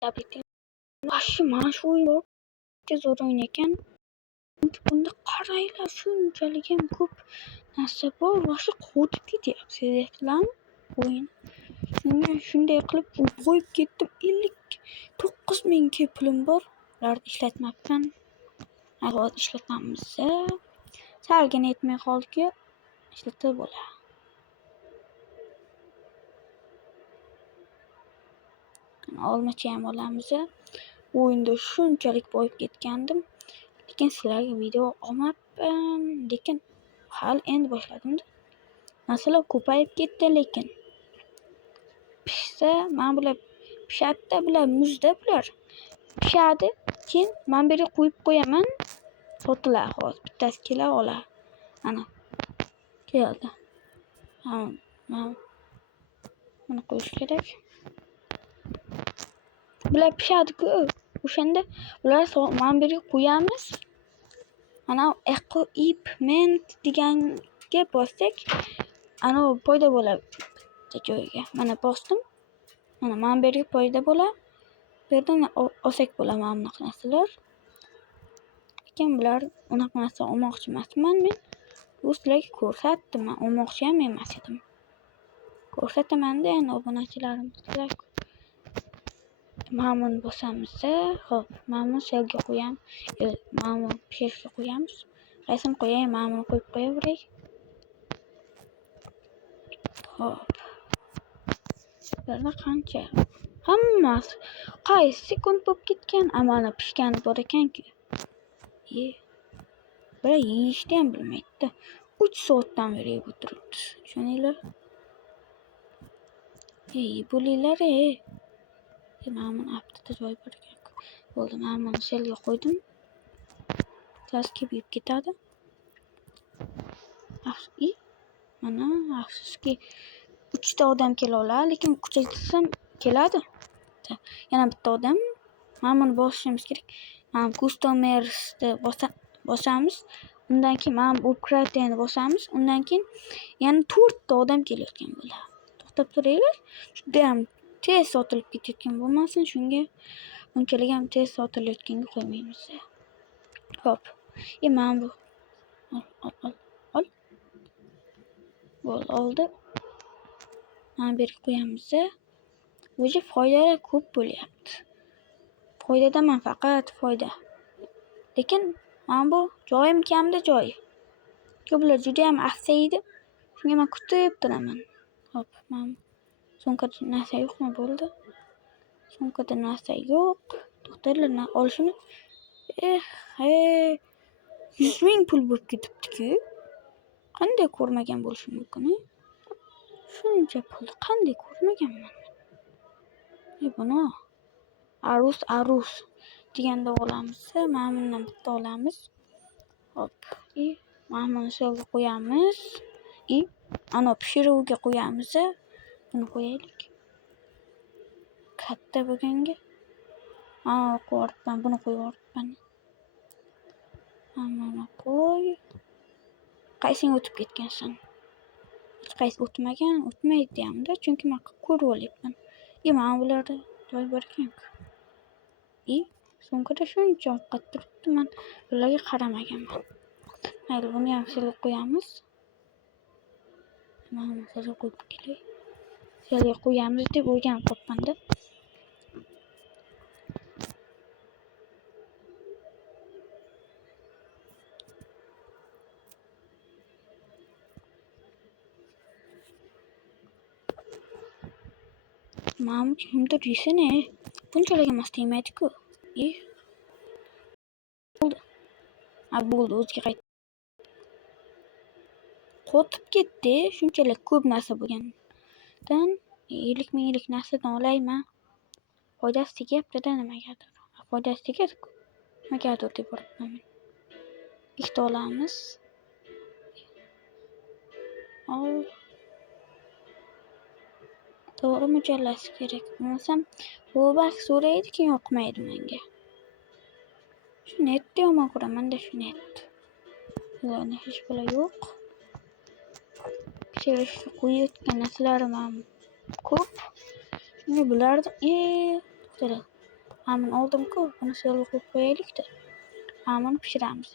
Tabii Vahşi mana shu o'yin zo'r o'yin ekan. Bunda qaranglar, shunchalik ham ko'p narsa bor. Vahshiy qotib ketyapti, sezyapsizlarmi o'yin? Shunday qilib qo'yib ketdim. 59 ming pulim bor. Ularni ishlatmabman. Hozir ishlatamiz. Salgina yetmay qoldi-ku, ishlatib bo'ladi. Olmacha ham olamiz. O'yinda shunchalik boyib ketgandim. Lekin sizlarga video olmabman. Lekin hali endi boshladim-da. Masalan, ko'payib ketdi, lekin pishsa, men bular pishadi, bular muzda bular. Pishadi, keyin men bu yerga qo'yib qo'yaman. Sotiladi hozir. Bittasi kelib oladi. Ana. Keldi. Buni qo'yish kerak. Bular pishadi-ku. O'shanda ular men bu yerga qo'yamiz. Ana equipment deganga bossak, ana paydo bo'ladi joyiga. Mana bosdim. Mana men bu yerga paydo bo'ladi. Bu yerdan olsak bo'ladi mana bunaqa narsalar. Lekin bular unaqa narsa olmoqchi emasman men. Bu sizlarga ko'rsatdim. Men olmoqchi ham emas edim. Ko'rsataman-da endi obunachilarimizga. Mana buni bosamiz. Xo'p, mana buni selga qo'yamiz. Mana buni pishirishga qo'yamiz. Qaysini qo'yay? Mana buni qo'yib qo'yaveray. Xo'p. Bularda qancha? Hammasi qaysi sekund bo'lib ketgan? Amana pishgani bor ekan-ku. Bular yeyishni ham bilmaydi. 3 soatdan beri yeb o'tiribdi. Tushuninglar? Bo'linglar. Mana buni aptida joy bor ekan. Bo'ldi, mana buni selga qo'ydim. Gaz kelib ketadi. Mana afsuski 3 ta odam kela oladi, lekin kuchaytirsam keladi. Yana bitta odam. Mana buni bosishimiz kerak. Mana customers'ni bosamiz. Undan keyin mana bu upgrade'ni bosamiz. Undan keyin yana 4 ta odam kelayotgan bo'ladi. To'xtab turinglar. Juda ham tez sotilib ketayotgan bo'lmasin, shunga unchalik ham tez sotilayotganga qo'ymaymiz. Xo'p. Mana bu ol. Oldi. Mana bu yerga qo'yamiz. O'zi foydalari ko'p bo'lyapti. Foydadaman, faqat foyda. Lekin mana bu joyim kamda joy. Bular juda ham afsaydi. Shunga men kutib turaman. Xo'p, mana sumkada narsa yo'qmi? Bo'ldi. Sumkada narsa yo'q. To'xtanglar, olishimiz. 100 ming pul bo'lib ketibdi-ku. Qanday ko'rmagan bo'lishim mumkin? Shuncha pul qanday ko'rmaganman? Buni arus deganda olamiz. Mana bundan bitta olamiz. Hop. Mana buni selga qo'yamiz. Ana pishiruvga qo'yamiz. Buni qo'yaylik. Katta bo'lganga. Qo'yib buni qo'yib yuboribman. Mana qo'y. Qaysing o'tib ketgansan? Hech qaysi o'tmaydi hamda, chunki men ko'rib olyapman. Mana bularda joy bor ekan-ku. Sumkada shuncha ovqat turibdi, men bularga qaramaganman. Mayli, buni ham selga qo'yamiz. Mana buni selga qo'yib kelay. Selga qo'yamiz deb o'ygan qopmanda. Mana kimdir yesene. Bunchalik emas demaydi-ku. Bo'ldi. Bo'ldi, o'ziga qaytdi. Qotib ketdi, shunchalik ko'p narsa bo'lgandan 50 minglik narsadan olayman. Foydasi tegyapti-da nimagadir. Foydasi tegadi-ku. Nimagadir deb o'ribman. Ikkita olamiz. To'g'ri mujallasi kerak. Bo'lmasam, robak so'raydi-ki, yoqmaydi menga. Shuni aytdi, yomon ko'raman-da, shuni aytdi. Bularning hech biri yo'q. Pishirishga qo'yayotgan narsalar ham ko'p. Shunga bularni to'xtanglar. Aman oldim-ku, buni sel qo'yib qo'yaylik-da. Amani pishiramiz.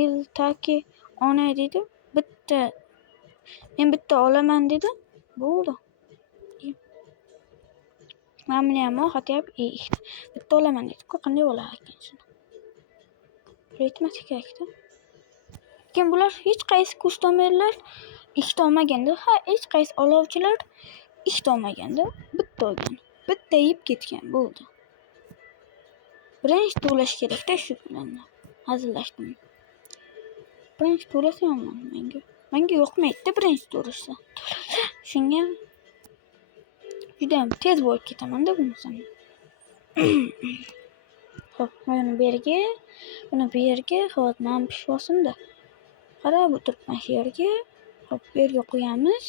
Endi taki ona dedi, men bitta olaman dedi. Bo'ldi. Men buni ham xohlab, bitta olaman dedi-ku, qanday bo'lar ekan shuni? Aytmas kerak-da. Lekin bular hech qaysi kustomerlar ikkita olmaganda, hech qaysi olovchilar ikkita olmaganda, bitta olgan. Bitta yeb ketgan, bo'ldi. Birinchi to'lash kerak-da shu bilan. Hazillashdim. Birinchi to'lasam menga yoqmaydi-da birinchi to'lasa. Shunga juda ham tez bo'lib ketaman-da bunisam. Xo'p, buni bu yerga, hozir men pishvosim-da. Qarab o'tiribman shu yerga. Xo'p, bu yerga qo'yamiz.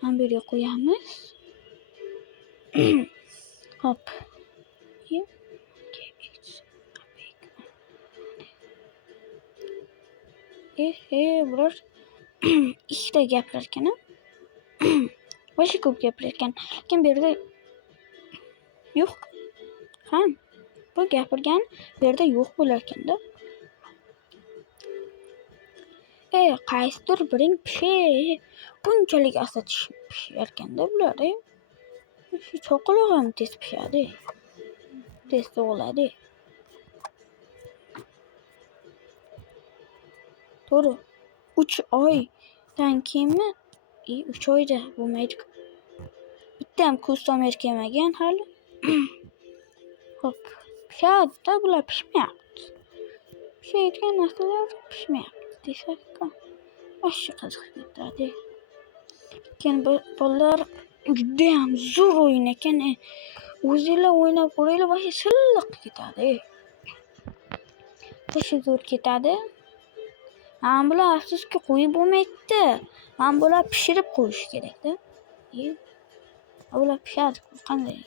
Mana bu yerga qo'yamiz. Xo'p. Bular ikkita gaplar ekan. Boshqa ko'p gaplar ekan. Lekin bu yerda yo'q. Bu gapirgan bu yerda yo'q bo'lar ekanda. Qaysidir biring bunchalik asta pishirganda bular. Shu choqaloq ham tez pishadi. Tez tug'iladi. To'g'ri. 3 oydan keyinmi? 3 oyda bo'lmaydi. Bitta ham kustomer kelmagan hali. Xo'p. Pishadi, bular pishmayapti. Pishayotgan narsalar pishmayapti desak-ku. Boshqa qiziq ketadi. Lekin bolalar juda ham zo'r o'yin ekan. O'zinglar o'ynab ko'ringlar, boshqa silliq ketadi. Boshqa zo'r ketadi. Mana bular afsuski qo'yib bo'lmaydi. Mana bular pishirib qo'yish kerak-da. Bular pishadi qanday?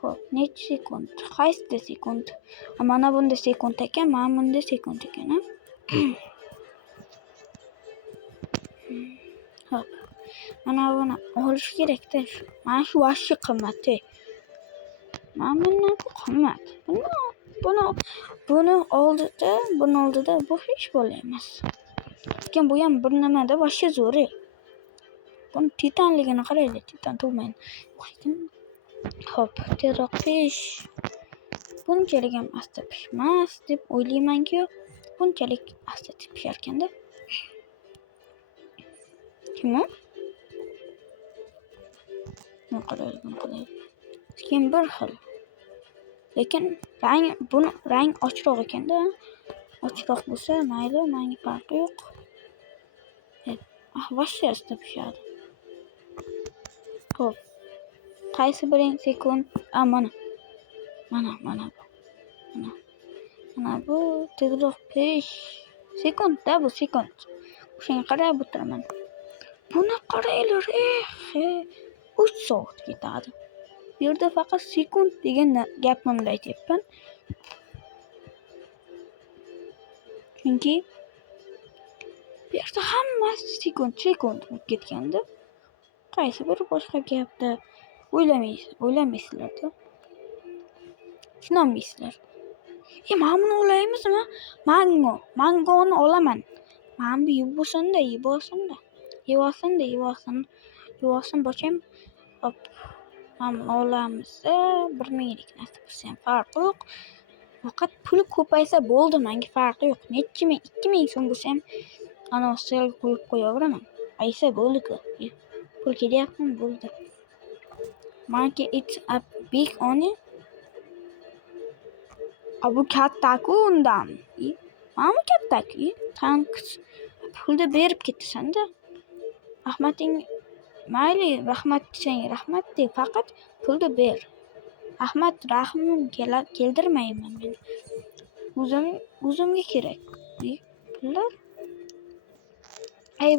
Xo'p, necha sekund? Qaysi sekund? Mana bunda sekund ekan, mana bunda sekund ekan. Xo'p. Mana buni olish kerak-da. Mana shu vashshi qimmat. Mana bundan qimmat. Buni oldida bu hech bo'la emas. Lekin bu ham bir nimada vashshi zo'ri. Buni titanligini qaraylik, titan tug'maydi. Xo'p, tezroq pish. Bunchalik ham asta pishmas deb o'ylayman-ku, bunchalik asta pishar ekanda. Kimi? Buni qaraylik. Lekin bir xil. Lekin rang ochroq ekanda. Ochroq bo'lsa mayli, menga farqi yo'q. Vashshi asta pishadi. Xo'p. Qaysi biring sekund? Mana bu tezroq pish. Sekundda bu sekund. O'shanga qarab o'tiraman. Buni qaranglar, 3 soat ketadi. Bu yerda faqat sekund degan gapimni aytyapman. Chunki bu yerda hammasi sekund bo'lib ketganda. Qaysi bir boshqa gapda o'ylamaysizlar-da. Tushunmaysizlar. Mana buni olaymizmi? Mangoni olaman. Mana bu yevosin bocham. Hop. Mana olamiz. 1 minglik narsa bo'lsa ham farqi yo'q. Faqat pul ko'paysa bo'ldi, menga farqi yo'q. Necha ming, 2000 so'm bo'lsa ham ana selga qo'yib qo'yaveraman. Aysa bo'ldi-ku. Pul kelyapmi? Bo'ldi. Menga it's a big money. Bu katta-ku undan. Mana katta-ku. Tanks. Pulni berib ketasan-da. Rahmating mayli, rahmat desang rahmat de, faqat pulni ber. Rahmim keltirmayman men. O'zimga kerak. Pullar.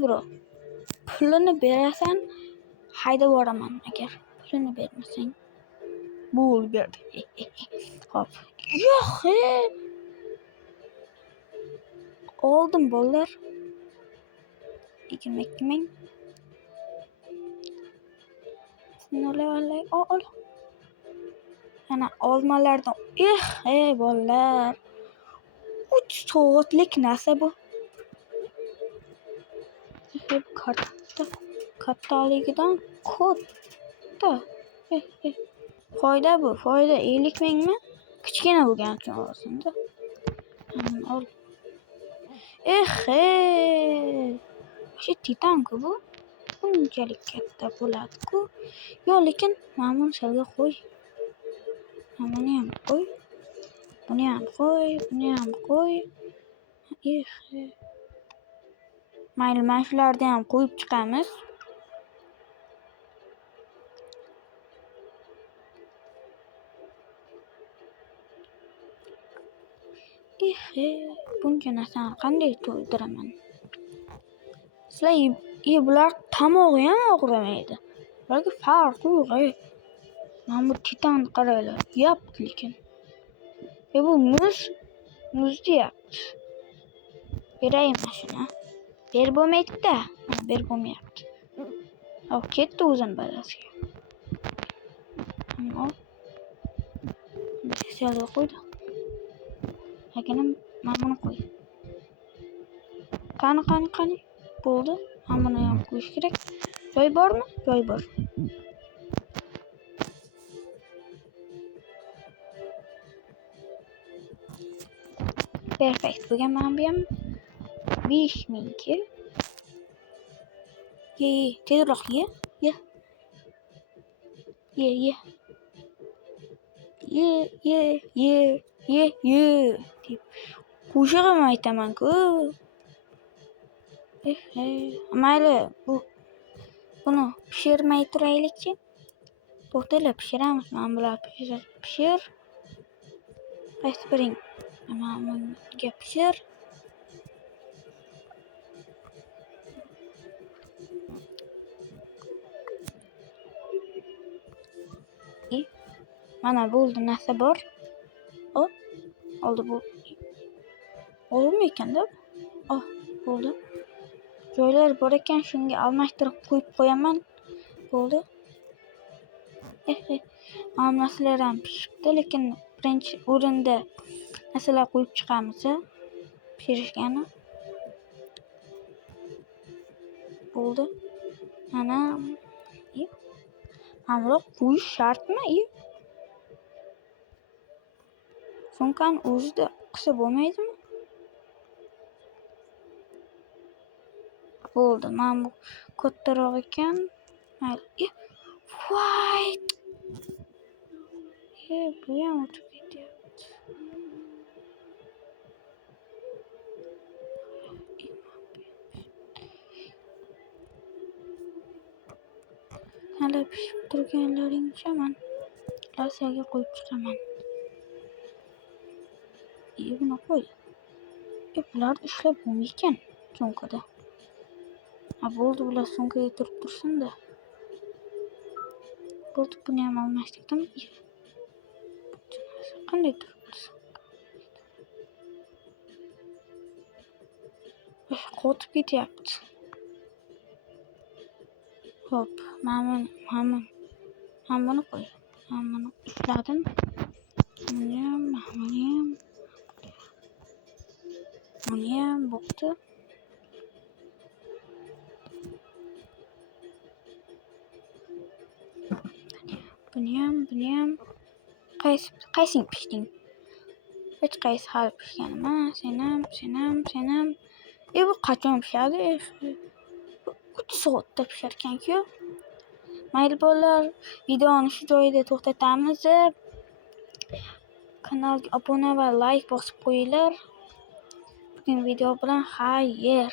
Bro. Pulini berasan, haydab boraman. Agar pulini bermasang, bo'l berdi. Hop. Yo'q. Oldim bolalar. 22 ming. Ol. Ana olmalardan. Bolalar. 3 soatlik narsa bu. Hep kattaligidan katta. Foyda bu. Foyda 50 mingmi? Kichkina bo'lgani uchun olasan-da. Ol. Shu titanku bu. Bunchalik katta bo'ladi-ku. Lekin mana buni shalga qo'y. Buni ham qo'y. Buni ham qo'y. Mayli, mana shularni ham qo'yib chiqamiz. Buncha narsani qanday to'ldiraman? Sizlar bular tomog'i ham og'rimaydi. Bularga farqi yo'q. Mana bu titanni qaranglar. Yapti lekin. Bu muz deyapti. Berayim mana shuni. Berib bo'lmaydi-da. Berib bo'lmayapti. Ketdi o'zini balasiga. Shalga qo'ydi. Lekin mana buni qo'y. Qani. Bo'ldi. Mana buni ham qo'yish kerak. Joy bormi? Joy bor. Perfect. Bo'lgan mana bu ham 5000 ki. Tezroq ye. Qo'shig'im aytaman-ku. Mayli, buni pishirmay turaylik-chi. To'xtanglar, pishiramiz. Mana bular pishir. Qaysi biring? Mana bunga pishir. Mana bo'ldi, narsa bor. Oldi bu. Olmi ekanda? Bo'ldi. Joylar bor ekan, shunga almashtirib qo'yib qo'yaman. Bo'ldi. Mana narsalar ham pishibdi, lekin birinchi o'rinda narsalar qo'yib chiqamiz. Pishirishgani. Bo'ldi. Mana bular qo'yish shartmi? Sumkani o'zida qilsa bo'lmaydimi? Bo'ldi. Mana bu kattaroq ekan. Mayli. Voy! Bu ham o'tib ketyapti. Hali pishib turganlaringcha men lasaga qo'yib chiqaman. Buni qo'y. Bular ishlab bo'lmaykan sumkada. Bo'ldi, bular sumkaga turib tursin-da. Bo'ldi, buni ham almashtirdim. Qanday turibdi? Qotib ketyapti. Hop, mana buni qo'y. Mana buni ishladim. Buni ham bo'pti. Buni ham. Qaysing pishding? Hech qaysi hali pishgan emas. Sen ham. Bu qachon pishadi? 3 soatda pishar ekan-ku. Mayli bolalar, videoni shu joyida to'xtatamiz. Kanalga obuna va like bosib qo'yinglar. Bugun video bilan xayr.